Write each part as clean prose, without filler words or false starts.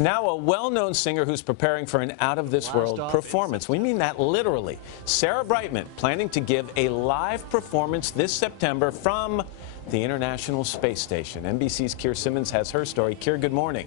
Now a well-known singer who's preparing for an out-of-this-world performance. We mean that literally. Sarah Brightman planning to give a live performance this September from the International Space Station. NBC's Keir Simmons has her story. Keir, good morning.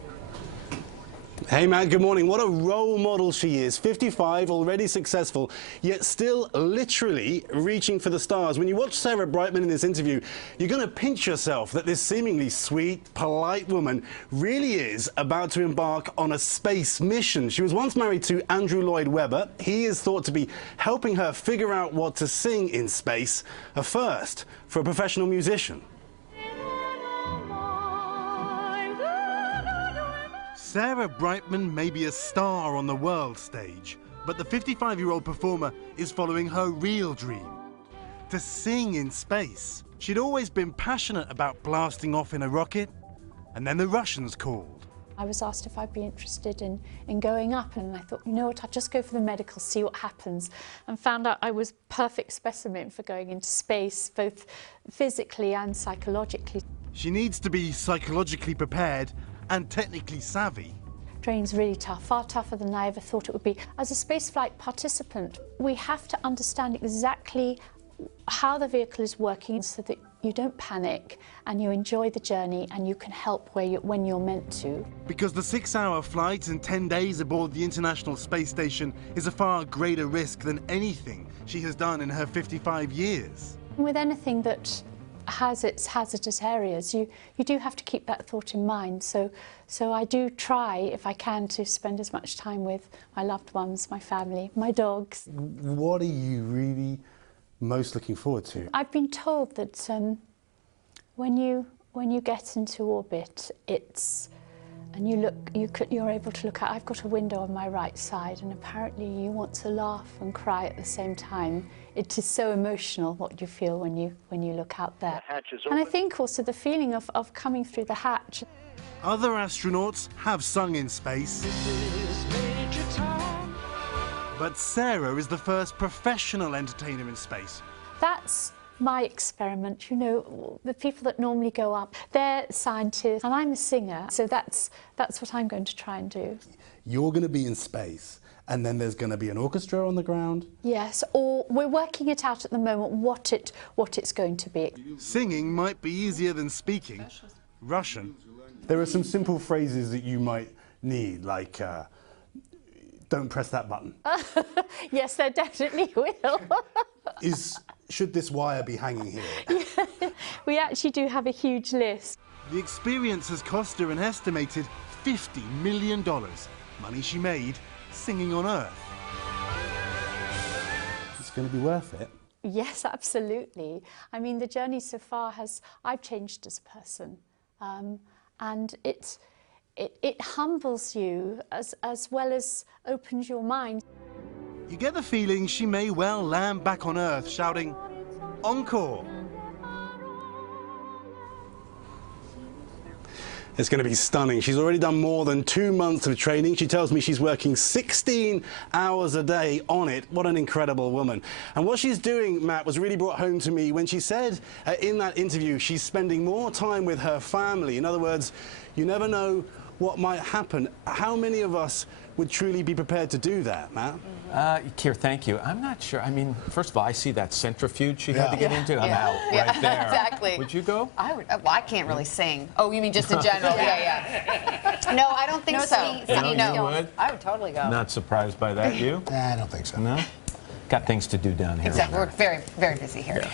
Hey, Matt, good morning. What a role model she is. 55, already successful, yet still literally reaching for the stars. When you watch Sarah Brightman in this interview, you're going to pinch yourself that this seemingly sweet, polite woman really is about to embark on a space mission. She was once married to Andrew Lloyd Webber. He is thought to be helping her figure out what to sing in space, a first for a professional musician. Sarah Brightman may be a star on the world stage, but the 55-year-old performer is following her real dream, to sing in space. She'd always been passionate about blasting off in a rocket, and then the Russians called. I was asked if I'd be interested in going up, and I thought, you know what, I'll just go for the medical, see what happens, and found out I was perfect specimen for going into space, both physically and psychologically. She needs to be psychologically prepared and technically savvy. Training's really tough, far tougher than I ever thought it would be. As a spaceflight participant, we have to understand exactly how the vehicle is working so that you don't panic and you enjoy the journey and you can help when you're meant to. Because the 6-hour flight and 10 days aboard the International Space Station is a far greater risk than anything she has done in her 55 years. With anything that has its hazardous areas, you do have to keep that thought in mind. So I do try, if I can, to spend as much time with my loved ones, my family, my dogs. What are you really most looking forward to? I've been told that when you get into orbit, you're able to look out. I've got a window on my right side, and apparently you want to laugh and cry at the same time. It is so emotional what you feel when you look out there. The hatch is and I open. think also the feeling of coming through the hatch. Other astronauts have sung in space, but Sarah is the first professional entertainer in space. That's my experiment. You know, the people that normally go up, they're scientists and I'm a singer, so that's what I'm going to try and do. You're going to be in space, and then there's going to be an orchestra on the ground? Yes, or we're working it out at the moment what it's going to be. Singing might be easier than speaking Russian. There are some simple phrases that you might need, like, don't press that button. Yes, there definitely will. Should this wire be hanging here? Yeah, we actually do have a huge list. The experience has cost her an estimated $50 million, money she made singing on Earth. It's going to be worth it. Yes, absolutely. I mean, the journey so far I've changed as a person, and it humbles you as well as opens your mind. You get the feeling she may well land back on Earth shouting, "Encore!" It's going to be stunning. She's already done more than 2 months of training. She tells me she's working 16 hours a day on it. What an incredible woman. And what she's doing, Matt, was really brought home to me when she said in that interview she's spending more time with her family. In other words, you never know what might happen. How many of us would truly be prepared to do that, Matt? Keir, thank you. I'm not sure. I mean, first of all, I see that centrifuge she had to get into. I'm out right there. Exactly. Would you go? I would. Well, I can't really sing. Oh, you mean just in general? Yeah. No, I don't think so. You would? I would totally go. Not surprised by that, you? I don't think so. No? Got things to do down here. Exactly. We're very, very busy here. Yeah.